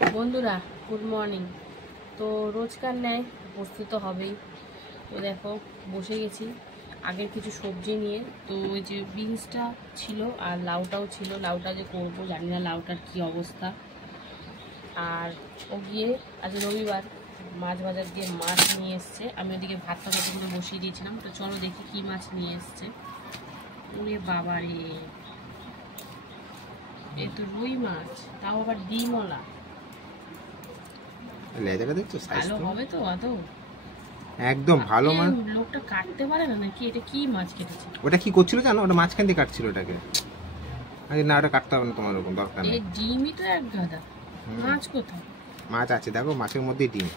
বন্ধুরা good morning. তো রোজকার ন্যায় প্রস্তুত হবেই। তো দেখো বসে গেছি আগের কিছু সবজি নিয়ে। তো ওই যে বিনসটা ছিল আর লাউটাও ছিল, লাউটা যে করবো জানি না লাউটার কি অবস্থা। আর ও গিয়ে আজ রবিবার মাছ বাজার দিয়ে মাছ নিয়ে এসছে। আমি ওদিকে ভাতটা করে বসিয়ে দিয়েছিলাম। তো চলো দেখি কি মাছ নিয়ে এসছে। ওরে বাবা রে, এ তো রুই মাছ, তাও আবার ডিমওয়ালা। লেজাটা দেখছো, ভালো হবে তো আদৌ? একদম ভালো মাছ। লোকটা কাটতে পারে না নাকি? এটা কি মাছ কেটেছে? ওটা কি করছিল জানো? ওটা মাঝখান দিয়ে কাটছিল ওটাকে। আরে না, ওটা কাটতে হবে না, তোমার ওরকম দরকার নেই। এই ডিমই তো এক গাদা, মাছ কোথায়? মাছ আছে দেখো, মাছের মধ্যে ডিম।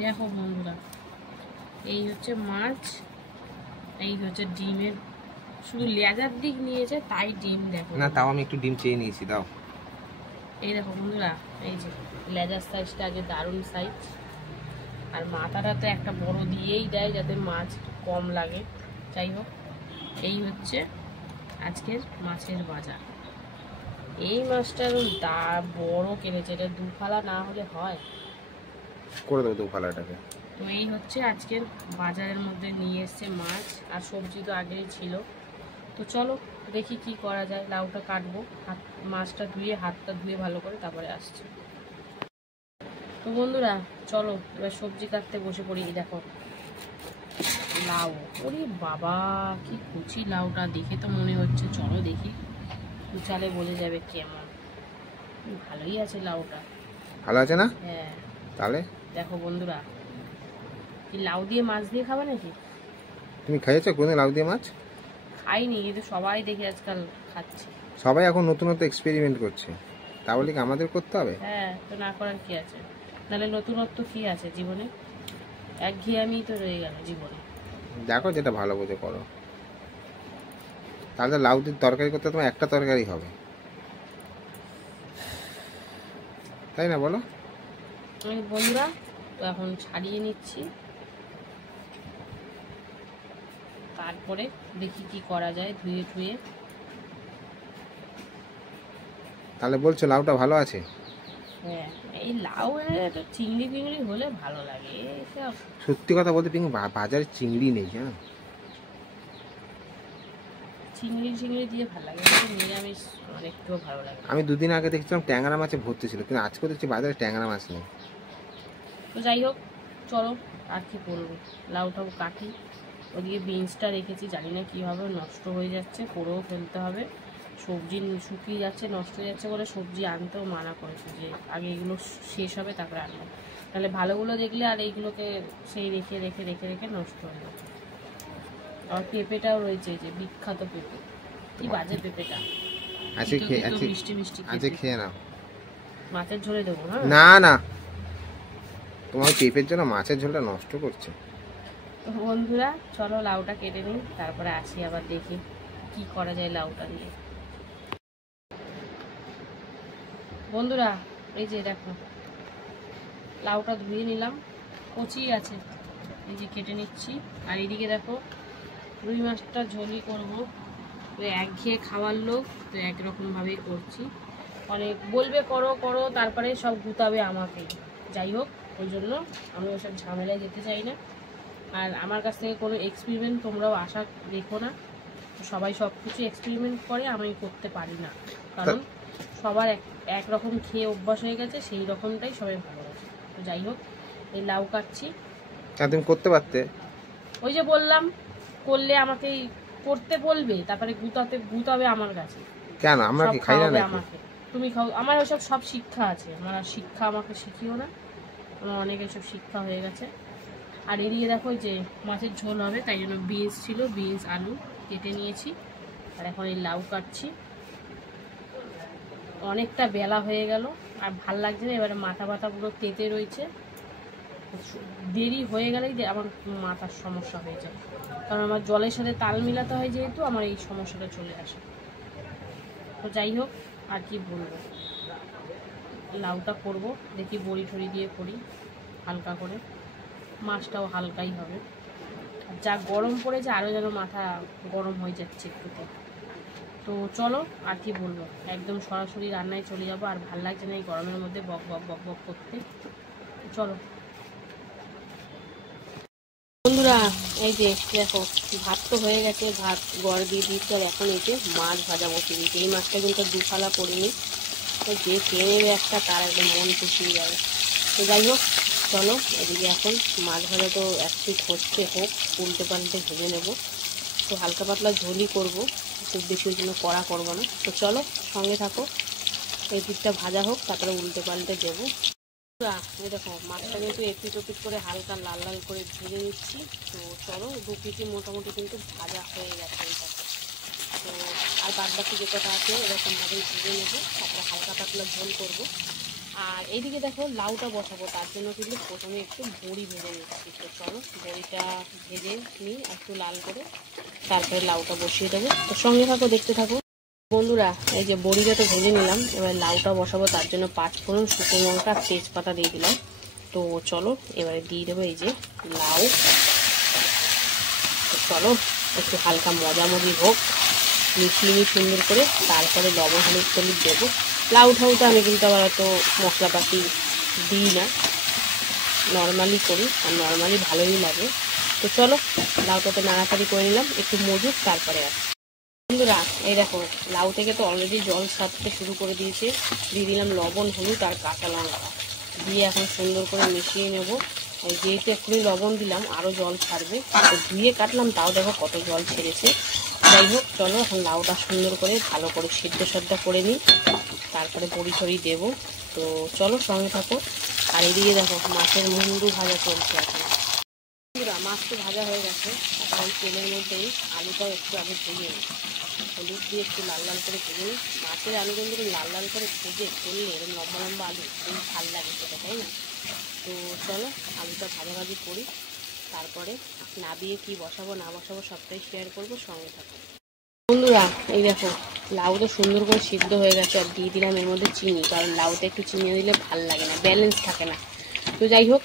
দেখো বন্ধুরা, এই হচ্ছে মাছ, এই হচ্ছে ডিমের শুধু লেজার দিক নিয়েছে তাই ডিম। দেখো না, তাও আমি একটু ডিম চেয়ে নিয়েছি, দাও। এই দেখো বন্ধুরা, এই যে লেজার সাইজটা আগে দারুণ সাইজ। আর মাথাটা তো একটা বড় দিয়েই দেয় যাতে মাছ কম লাগে। যাই হোক, এই হচ্ছে আজকের মাছের বাজার। এই মাছটার বড় কিনেছে, এটা দুফালা না হলে হয়? করে দেবো দুফালাটাকে। তো এই হচ্ছে আজকের বাজারের মধ্যে নিয়ে এসছে মাছ। আর সবজি তো আগেই ছিল। তো চলো দেখি কি করা যায়। লাউটা কাটবো, মাছটা ধুয়ে হাতটা ধুয়ে ভালো করে তারপরে আসছে। তো বন্ধুরা চলো এবার সবজি কাটতে বসে পড়ি। দেখো লাউ, ওরে বাবা কি কুচি লাউটা, দেখে তো মনে হচ্ছে, চলো দেখি কুচালে বলে যাবে কেমন। ভালোই আছে লাউটা। ভালো আছে না? হ্যাঁ। তাহলে দেখো বন্ধুরা, কি লাউ দিয়ে মাছ দিয়ে খাবে নাকি? তুমি খেয়েছো কোনদিন লাউ দিয়ে মাছ? খাইনি, কিন্তু সবাই দেখি আজকাল খাচ্ছে। সবাই এখন নতুন নতুন এক্সপেরিমেন্ট করছে, তাহলে কি আমাদের করতে হবে? হ্যাঁ, তো না করার কি আছে? নাহলে নতুনত্ব কি আছে জীবনে? একঘেয়েমি তো রয়ে গেল জীবনে। দেখো যেটা ভালো বোঝো করো। তাহলে লাউ দিয়ে তরকারি করতে তোমার একটা তরকারি হবে, তাই না বলো? আমি বন্ধুরা তো এখন ছাড়িয়ে নিচ্ছি, তারপরে দেখি কি করা যায় ধুয়ে ধুয়ে। তাহলে বলছো লাউটা ভালো আছে? হ্যাঁ, এই লাউ একটা চিংড়ি ফিংড়ি হলে ভালো লাগে। এসব সত্যি কথা বলতে পিঙ্কি, বাজারে চিংড়ি নেই, জানো? চিংড়ি চিংড়ি দিয়ে ভালো লাগে, নিরামিষ অনেকটাও ভালো লাগে। আমি দুদিন আগে দেখছিলাম ট্যাংরা মাছে ভর্তি ছিল, কিন্তু আজকে দেখছি বাজারে ট্যাংরা মাছ নেই। তো যাই হোক চলো, আর কি করবো, লাউটাও কাটি। ওদিকে বিনসটা রেখেছি, জানি না কীভাবে নষ্ট হয়ে যাচ্ছে, করেও ফেলতে হবে। সবজি শুকিয়ে যাচ্ছে, নষ্ট হয়ে যাচ্ছে বলে সবজি আনতেও মানা করেছে, যে আগে এগুলো শেষ হবে তারপরে আনবো, তাহলে ভালোগুলো দেখলে আর এইগুলোকে সেই রেখে রেখে রেখে রেখে নষ্ট হয়ে যাবে। আর পেঁপেটাও রয়েছে, যে বিখ্যাত পেঁপে, কি বাজে পেঁপেটা, মিষ্টি মিষ্টি। খেয়ে নাও। মাছের ঝোলে দেবো? হ্যাঁ না না, তোমার পেঁপের জন্য মাছের ঝোলটা নষ্ট করছে। তো বন্ধুরা চলো লাউটা কেটে নিই, তারপরে আসি আবার দেখি কি করা যায় লাউটা দিয়ে। বন্ধুরা এই যে দেখো লাউটা ধুয়ে নিলাম, কচি আছে, এই যে কেটে নিচ্ছি। আর এদিকে দেখো রুই মাছটা ঝোলই করবো, তো একঘেয়ে খাওয়ার লোক, তো একরকমভাবেই করছি। অনেক বলবে করো করো, তারপরে সব গুতাবে আমাকেই। যাই হোক, ওই জন্য আমি ওসব ঝামেলায় যেতে চাই না। আর আমার কাছ থেকে কোনো এক্সপেরিমেন্ট তোমরাও আশা রেখো না। সবাই সব কিছু এক্সপেরিমেন্ট করে, আমি করতে পারি না, কারণ সবার একরকম খেয়ে অভ্যাস হয়ে গেছে, সেই রকমটাই সবাই ভালোবাসে। তো যাই হোক, এই লাউ কাটছি। তুমি করতে পারতে। ওই যে বললাম, করলে আমাকেই করতে বলবে, তারপরে গুতাবে আমার কাছে। কেন আমরা কি খাই না নাকি? আমাকে তুমি খাও, আমার ওসব সব শিক্ষা আছে। আমার শিক্ষা আমাকে শিখিও না, আমার অনেক এসব শিক্ষা হয়ে গেছে। আর এদিকে দেখো যে মাছের ঝোল হবে, তাই জন্য বিনস ছিল, বিনস আলু কেটে নিয়েছি। আর এখন এই লাউ কাটছি। অনেকটা বেলা হয়ে গেল, আর ভাল লাগছে না, এবারে মাথা ব্যথা পুরো তেতে রয়েছে। দেরি হয়ে গেলেই আমার মাথার সমস্যা হয়ে যায়, কারণ আমার জলের সাথে তাল মিলাতে হয়, যেহেতু আমার এই সমস্যাটা চলে আসে। তো যাই হোক, আর কি বলবো, লাউটা করব, দেখি বড়ি ঠড়ি দিয়ে করি হালকা করে, মাছটাও হালকাই হবে। যা গরম পড়েছে, আরও যেন মাথা গরম হয়ে যাচ্ছে একটুতে। তো চলো আর কি বলবো, একদম সরাসরি রান্নায় চলে যাবো। আর ভাল লাগছে না এই গরমের মধ্যে বক বক বক বক করতে। চলো বন্ধুরা, এই যে দেখো ভাত তো হয়ে গেছে, ভাত গড় দিয়ে দিচ্ছি। আর এখন এই যে মাছ ভাজা বসিয়ে দিচ্ছি। এই মাছটা কিন্তু দুফালা করিনি, তো যে খেয়ে নেবে একটা তার একদম মন খুশি হয়ে যাবে। তো যাই হোক চলো, এদিকে এখন মাছ ভাজা তো এক পিঠ হচ্ছে, হোক উল্টে পাল্টে ভেজে নেবো। তো হালকা পাতলা ঝোলই করবো, খুব বেশি ওই জন্য কড়া করবো না। তো চলো সঙ্গে থাকো, এই পিঠটা ভাজা হোক, তারপরে উল্টে পাল্টে দেবো। এই দেখো মাছটা কিন্তু এপিট ওপিট করে হালকা লাল লাল করে ভেজে নিচ্ছি। তো চলো, দু পিঠই মোটামুটি কিন্তু ভাজা হয়ে গেছে এইটাতে। তো আর বাদ বাকি যে কটা আছে এরকমভাবেই ভেজে নেবো, তারপরে হালকা পাতলা ঝোল করবো। আর এইদিকে দেখো লাউটা বসাবো, তার জন্য কিন্তু প্রথমে একটু বড়ি ভেজে নিচ্ছি। তো চলো বড়িটা ভেজে নিই একটু লাল করে, তারপরে লাউটা বসিয়ে দেবো। তো সঙ্গে থাকো, দেখতে থাকো বন্ধুরা। এই যে বড়িটা তো ভেজে নিলাম, এবার লাউটা বসাবো, তার জন্য 5 ফোড়ন, শুকনো লঙ্কা, তেজপাতা দিয়ে দিলাম। তো চলো এবারে দিয়ে দেবো এই যে লাউ। তো চলো একটু হালকা মজামজি হোক, মিশিয়ে নিই সুন্দর করে, তারপরে লবণ হলুদ টলুদ দেবো। লাউ ঠাউটা আমি কিন্তু আবার অত মশলাপাতি দিই না, নর্মালি করি, আর নর্মালি ভালোই লাগে। তো চলো লাউটাতে নাড়াচাড়ি করে নিলাম, একটু মজুক, তারপরে আসি বন্ধুরা। এই দেখো লাউ থেকে তো অলরেডি জল ছাড়তে শুরু করে দিয়েছে। দিয়ে দিলাম লবণ হলুদ আর কাঁচা লঙ্কা দিয়ে এখন সুন্দর করে মিশিয়ে নেবো। যেহেতু এক্ষুনি লবণ দিলাম আরও জল ছাড়বে, তো ধুয়ে কাটলাম, তাও দেখো কত জল ছেড়েছে। যাই হোক চলো এখন লাউটা সুন্দর করে ভালো করে সিদ্ধ করে নিই, তারপরে বড়ি ঠড়ি দেবো। তো চলো সঙ্গে থাকো। আর এদিকে দেখো মাছের মুন্ডু ভাজা চলছে এখন। মাছ তো ভাজা হয়ে গেছে, এখন তেলের মধ্যেই আলুটাও একটু আগে ভেজে নিই, হলুদ দিয়ে একটু লাল লাল করে ভেজে নিই। মাছের আলু কিন্তু লাল লাল করে ভেজে করলে এরকম লম্বা লম্বা আলু খুব ভাল লাগে সেটা, তাই না? তো চলো আলুটা ভাজাভাজি করি, তারপরে নাবিয়ে কি বসাবো না বসাবো সবটাই শেয়ার করবো, সঙ্গে থাকো বন্ধুরা। এই দেখো লাউ তো সুন্দর করে সিদ্ধ হয়ে গেছে, আর দিয়ে দিলাম এর মধ্যে চিনি, কারণ লাউতে একটু চিনি দিলে ভাল লাগে না, ব্যালেন্স থাকে না। তো যাই হোক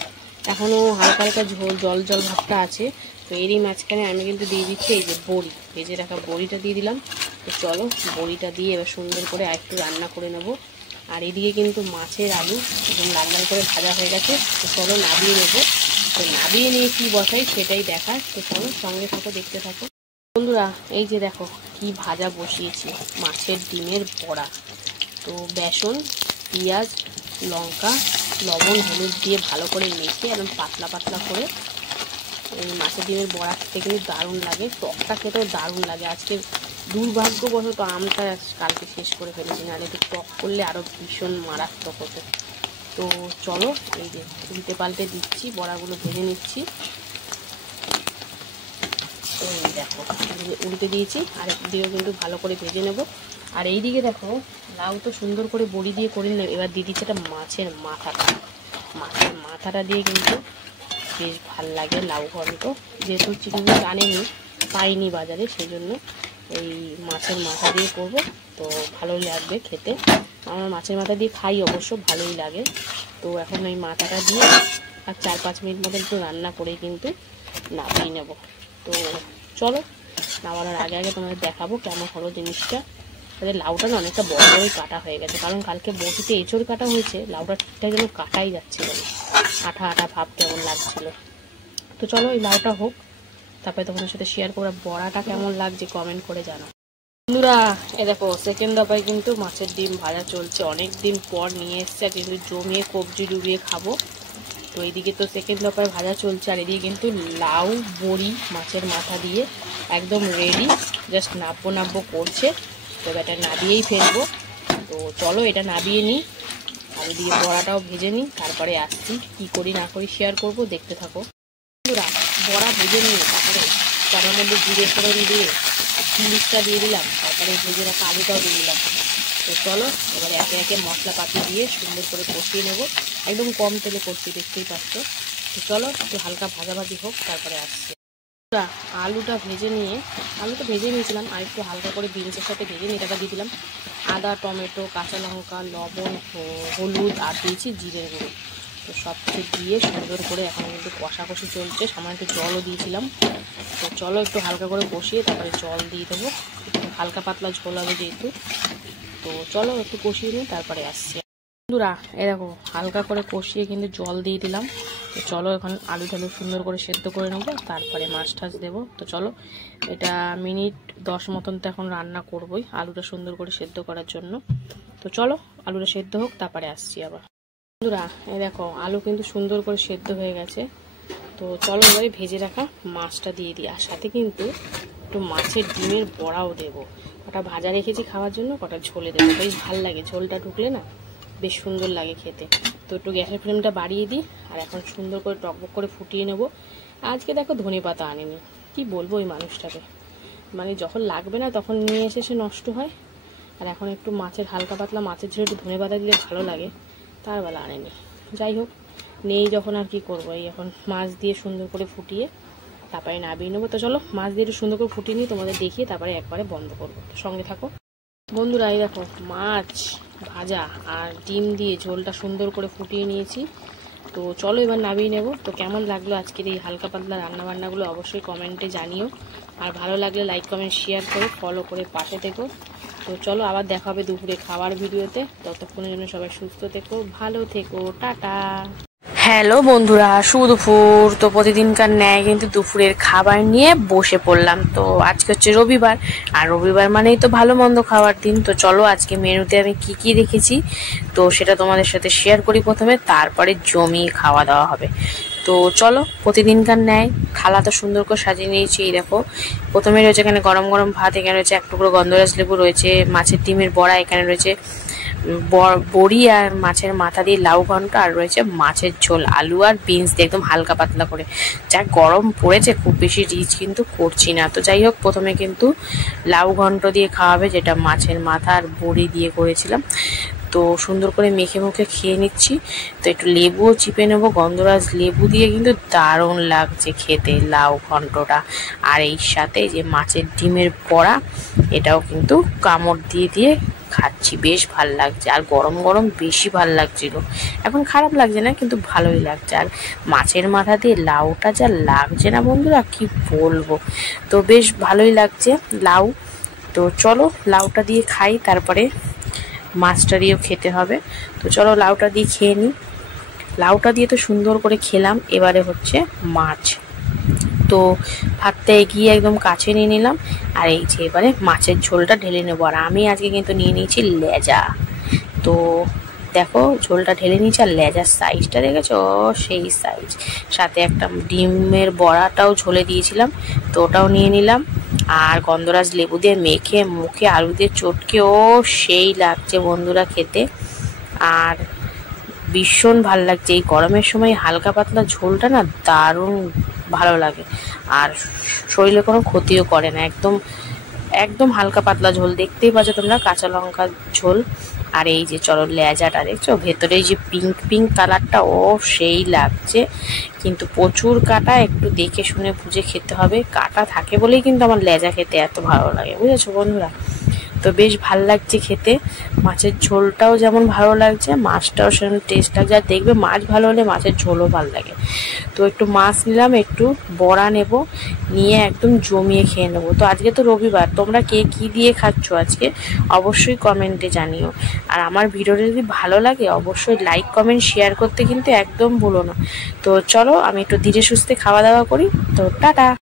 এখনও হালকা হালকা জল জল ভাবটা আছে। তো এরই মাঝখানে আমি কিন্তু দিয়ে দিচ্ছি এই যে বড়ি, ভেজে রাখা বড়িটা দিয়ে দিলাম। তো চলো বড়িটা দিয়ে এবার সুন্দর করে আর একটু রান্না করে নেব। আর এদিকে কিন্তু মাছের আলু একদম লাল লাল করে ভাজা হয়ে গেছে। তো চলো নাবিয়ে নেবো। তো নাবিয়ে নিয়ে কী বসাই সেটাই দেখার। তো চলো সঙ্গে থাকো, দেখতে থাকো বন্ধুরা। এই যে দেখো কি ভাজা বসিয়েছি, মাছের ডিমের বড়া। তো বেসন, পেঁয়াজ, লঙ্কা, লবণ হলুদ দিয়ে ভালো করে মেখে একদম পাতলা পাতলা করে এই মাছের ডিমের বড়া খেতে কিন্তু দারুণ লাগে, টকটা খেতেও দারুণ লাগে। আজকে দুর্ভাগ্যবশত আমটা কালকে শেষ করে ফেলেছি, নাহলে একটু টক করলে আরও ভীষণ মারাত্মক হতো। তো চলো এই যে উল্টে পাল্টে দিচ্ছি, বড়াগুলো ভেজে নিচ্ছি। তো এই দেখো উল্টে দিয়েছি, আর একদিকেও কিন্তু ভালো করে ভেজে নেব। আর এই দিকে দেখো লাউ তো সুন্দর করে বড়ি দিয়ে করে নিলাম, এবার দিয়ে দিচ্ছে একটা মাছের মাথাটা দিয়ে কিন্তু বেশ ভাল লাগে লাউ ঘন্ট। যেহেতু চিংড়ি আনেনি, পাইনি বাজারে, সেই জন্য এই মাছের মাথা দিয়ে করবো। তো ভালোই লাগবে খেতে, আমার মাছের মাথা দিয়ে খাই অবশ্য, ভালোই লাগে। তো এখন ওই মাথাটা দিয়ে আর 4-5 মিনিট মতো একটু রান্না করে কিন্তু নামিয়ে নেব। তো চলো নামানোর আগে আগে তোমাদের দেখাবো কেমন হলো জিনিসটা। তাদের লাউটা না অনেকটা বড় বড়ই কাটা হয়ে গেছে, কারণ কালকে বটিতে এঁচড় কাটা হয়েছে, লাউটা ঠিকঠাক যেন কাটাই যাচ্ছিল না, আঠা আঠা ভাব কেমন লাগছিল। তো চলো এই লাউটা হোক, তারপরে তোমাদের সাথে শেয়ার করে বড়াটা কেমন লাগছে কমেন্ট করে জানাও বন্ধুরা। এ দেখো সেকেন্ড দফায় কিন্তু মাছের ডিম ভাজা চলছে, অনেক দিন পর নিয়ে এসছে, কিন্তু জমিয়ে কবজি ডুবিয়ে খাবো। তো এইদিকে তো সেকেন্ড দফায় ভাজা চলছে, আর এদিকে কিন্তু লাউ বড়ি মাছের মাথা দিয়ে একদম রেডি, জাস্ট নাববো করছে। তো এটা নাবিয়েই ফেলবো। তো চলো এটা নাবিয়ে নিই, আর এদিকে বড়াটাও ভেজে নিই, তারপরে আসছি কী করি না করি শেয়ার করব, দেখতে থাকো বন্ধুরা। বড়া ভেজে নিয়ে তারপরে তার মধ্যে জিরে ফোড়ন দিয়ে চিলিশটা দিয়ে দিলাম, তারপরে ভেজে রাখা আলুটাও দিয়ে দিলাম। তো চলো এবারে একে একে মশলাপাতি দিয়ে সুন্দর করে কষিয়ে নেব, একদম কম তেলে করছি, দেখতেই পাচ্ছ। তো চলো একটু হালকা ভাজাভাজি হোক, তারপরে আসছে। আলুটা ভেজে নিয়েছিলাম, আর একটু হালকা করে বিনসের সাথে ভেজে নিয়ে এটা দিয়ে দিলাম আদা, টমেটো, কাঁচা লঙ্কা, লবণ, হলুদ, আর দিয়েছি জিরের গুঁড়ো। তো সব কিছু দিয়ে সুন্দর করে এখন কিন্তু কষাকষি চলছে, সামান্য একটু জলও দিয়েছিলাম। তো চলো একটু হালকা করে কষিয়ে তারপরে জল দিয়ে দেবো, একটু হালকা পাতলা ঝোল হবে যেহেতু। তো চলো একটু কষিয়ে নিই, তারপরে আসছি। বন্ধুরা এই দেখো হালকা করে কষিয়ে কিন্তু জল দিয়ে দিলাম। তো চলো এখন আলু টালু সুন্দর করে সেদ্ধ করে নেবো, তারপরে মাছ টাছ দেবো। তো চলো এটা মিনিট 10 মতন তো এখন রান্না করবোই আলুটা সুন্দর করে সেদ্ধ করার জন্য। তো চলো আলুটা সেদ্ধ হোক, তারপরে আসছি আবার। বন্ধুরা এই দেখো আলু কিন্তু সুন্দর করে সেদ্ধ হয়ে গেছে। তো চলো এবারে ভেজে রাখা মাছটা দিয়ে দিই, আর সাথে কিন্তু একটু মাছের ডিমের বড়াও দেবো। কটা ভাজা রেখেছি খাওয়ার জন্য, কটা ঝোলে দেবো, বেশ ভালো লাগে ঝোলটা ঢুকলে না, বেশ সুন্দর লাগে খেতে। তো একটু গ্যাসের ফ্লেমটা বাড়িয়ে দিই, আর এখন সুন্দর করে টকবক করে ফুটিয়ে নেব। আজকে দেখো ধনেপাতা আনেনি, কি বলবো ওই মানুষটাকে, মানে যখন লাগবে না তখন নিয়ে এসে সে নষ্ট হয়। আর এখন একটু মাছের হালকা পাতলা মাছের ঝোলে একটু ধনেপাতা দিলে ভালো লাগে, তার বেলা আনেনি। যাই হোক নেই যখন আর কি করবো, এই এখন মাছ দিয়ে সুন্দর করে ফুটিয়ে তারপরে নামিয়ে নেবো। তো চলো মাছ দিয়ে একটু সুন্দর করে ফুটিয়ে নিই, তোমাদের দেখিয়ে তারপরে একবারে বন্ধ করবো, সঙ্গে থাকো। বন্ধুরা এই দেখো মাছ ভাজা আর ডিম দিয়ে ঝোলটা সুন্দর করে ফুটিয়ে নিয়েছি। তো চলো এবার নামিয়ে নেব। তো কেমন লাগলো আজকের এই হালকা পাতলা রান্নাবান্নাগুলো অবশ্যই কমেন্টে জানিও, আর ভালো লাগলে লাইক কমেন্ট শেয়ার করে ফলো করে পাশে থেকো। তো চলো আবার দেখা হবে দুপুরে খাওয়ার ভিডিওতে, ততক্ষণের জন্য সবাই সুস্থ থেকো, ভালো থেকো, টাটা। হ্যালো বন্ধুরা, শুভ দুপুর। তো প্রতিদিনকার ন্যায় কিন্তু দুপুরের খাবার নিয়ে বসে পড়লাম। তো আজকে হচ্ছে রবিবার, আর রবিবার মানেই তো ভালো মন্দ খাওয়ার দিন। তো চলো আজকে মেনুতে আমি কি কি রেখেছি তো সেটা তোমাদের সাথে শেয়ার করি প্রথমে, তারপরে জমিয়ে খাওয়া দাওয়া হবে। তো চলো প্রতিদিনকার ন্যায় থালা তো সুন্দর করে সাজিয়ে নিয়েছি। এই দেখো প্রথমে রয়েছে এখানে গরম গরম ভাত, এখানে রয়েছে এক টুকরো গন্ধরাজ লেবু, রয়েছে মাছের ডিমের বড়া, এখানে রয়েছে বড়ি আর মাছের মাথা দিয়ে লাউ ঘন্ট, আর রয়েছে মাছের ঝোল আলু আর বিনস দিয়ে একদম হালকা পাতলা করে। যা গরম পড়েছে খুব বেশি রিচ কিন্তু করছি না। তো যাই হোক প্রথমে কিন্তু লাউ ঘন্ট দিয়ে খাওয়াবে, যেটা মাছের মাথা আর বড়ি দিয়ে করেছিলাম। তো সুন্দর করে মেখে মুখে খেয়ে নিচ্ছি। তো একটু লেবুও চিপে নেবো, গন্ধরাজ লেবু দিয়ে কিন্তু দারুণ লাগছে খেতে লাউ ঘন্টটা। আর এই সাথে যে মাছের ডিমের বড়া, এটাও কিন্তু কামড় দিয়ে দিয়ে খাচ্ছি, বেশ ভাল লাগছে। আর গরম গরম বেশি ভাল লাগছিল, এখন খারাপ লাগছে না কিন্তু ভালোই লাগছে। আর মাছের মাথা দিয়ে লাউটা যা লাগছে না বন্ধুরা কি বলবো, তো বেশ ভালোই লাগছে লাউ। তো চলো লাউটা দিয়ে খাই, তারপরে মাছটা দিয়েও খেতে হবে। তো চলো লাউটা দিয়ে খেয়ে নিই। লাউটা দিয়ে তো সুন্দর করে খেলাম, এবারে হচ্ছে মাছ। তো ভাতটা এগিয়ে একদম কাছে নিয়ে নিলাম, আর এই যে এবারে মাছের ঝোলটা ঢেলে নেবো। আর আমি আজকে কিন্তু নিয়ে নিয়েছি লেজা। তো দেখো ঝোলটা ঢেলে নিয়েছি, আর লেজার সাইজটা দেখেছো, সেই সাইজ। সাথে একটা ডিমের বড়াটাও ঝোলে দিয়েছিলাম, তো ওটাও নিয়ে নিলাম। আর গন্ধরাজ লেবু দিয়ে মেখে মুখে আলু দিয়ে চটকে, ও সেই লাগছে বন্ধুরা খেতে, আর ভীষণ ভাল লাগছে। এই গরমের সময় হালকা পাতলা ঝোলটা না দারুণ ভালো লাগে, আর শরীরে কোনো ক্ষতিও করে না। একদম একদম হালকা পাতলা ঝোল, দেখতেই পাচ্ছ তোমরা কাঁচা লঙ্কার ঝোল। আর এই যে চলো লেজাটা দেখছো, ভেতরে এই যে পিঙ্ক পিঙ্ক কালারটা, ও সেই লাগছে। কিন্তু প্রচুর কাটা, একটু দেখে শুনে বুঝে খেতে হবে। কাটা থাকে বলেই কিন্তু আমার লেজা খেতে এত ভালো লাগে, বুঝেছো বন্ধুরা। তো বেশ ভাল লাগছে খেতে, মাছের ঝোলটাও যেমন ভালো লাগছে, মাছটাও সেরকম টেস্ট লাগছে। আর দেখবে মাছ ভালো হলে মাছের ঝোলও ভালো লাগে। তো একটু মাছ নিলাম, একটু বড়া নেব, নিয়ে একদম জমিয়ে খেয়ে নেবো। তো আজকে তো রবিবার, তোমরা কে কী দিয়ে খাচ্ছ আজকে অবশ্যই কমেন্টে জানিও। আর আমার ভিডিওটা যদি ভালো লাগে অবশ্যই লাইক কমেন্ট শেয়ার করতে কিন্তু একদম ভুলো না। তো চলো আমি একটু ধীরে সুস্থে খাওয়া দাওয়া করি। তো টাটা।